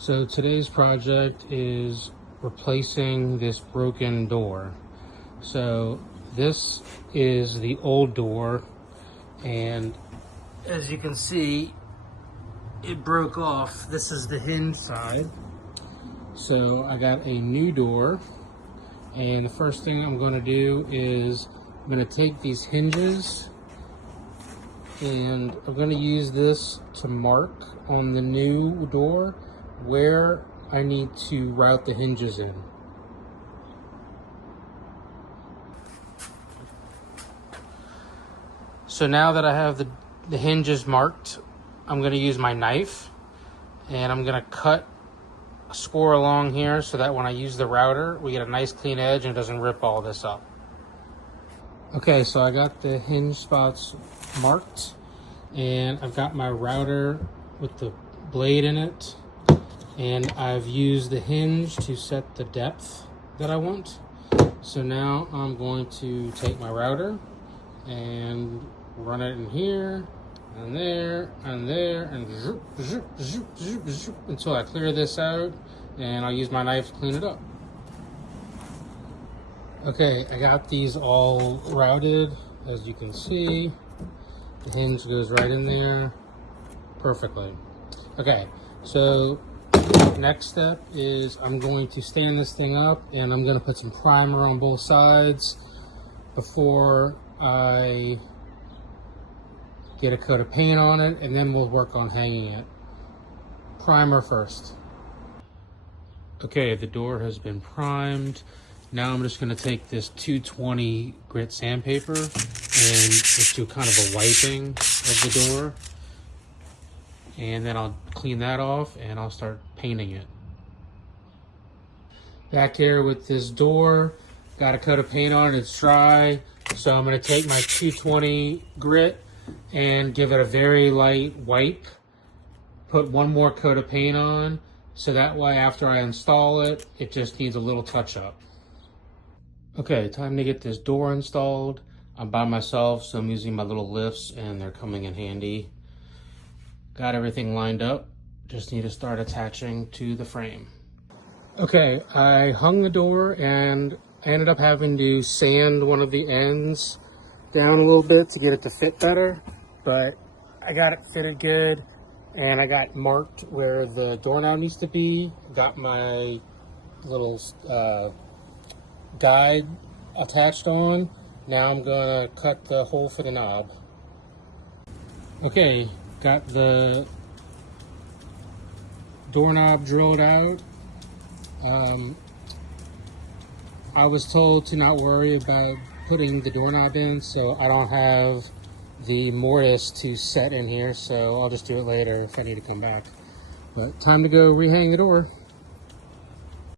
So today's project is replacing this broken door. So this is the old door, and as you can see, it broke off. This is the hinge side. So I got a new door, and the first thing I'm going to do is I'm going to take these hinges and I'm going to use this to mark on the new door where I need to route the hinges in. So now that I have the hinges marked, I'm going to use my knife and I'm going to cut a score along here so that when I use the router, we get a nice clean edge and it doesn't rip all this up. Okay, so I got the hinge spots marked and I've got my router with the blade in it, and I've used the hinge to set the depth that I want. So now I'm going to take my router and run it in here and there and there and zoop, zoop, zoop, zoop, zoop, until I clear this out, and I'll use my knife to clean it up. Okay, I got these all routed. As you can see, the hinge goes right in there perfectly. Okay, so next step is I'm going to stand this thing up and I'm going to put some primer on both sides before I get a coat of paint on it, and then we'll work on hanging it. Primer first. Okay, the door has been primed. Now I'm just going to take this 220 grit sandpaper and just do kind of a wiping of the door, and then I'll clean that off and I'll start painting it. Back here with this door, got a coat of paint on it, it's dry, so I'm going to take my 220 grit and give it a very light wipe, put one more coat of paint on, so that way after I install it, it just needs a little touch up. Okay, time to get this door installed. I'm by myself, so I'm using my little lifts and they're coming in handy. Got everything lined up, just need to start attaching to the frame. Okay, I hung the door and I ended up having to sand one of the ends down a little bit to get it to fit better, but I got it fitted good and I got marked where the doorknob needs to be. Got my little guide attached on. Now I'm gonna cut the hole for the knob. Okay, got the doorknob drilled out. I was told to not worry about putting the doorknob in, so I don't have the mortise to set in here, so I'll just do it later if I need to come back. But time to go rehang the door.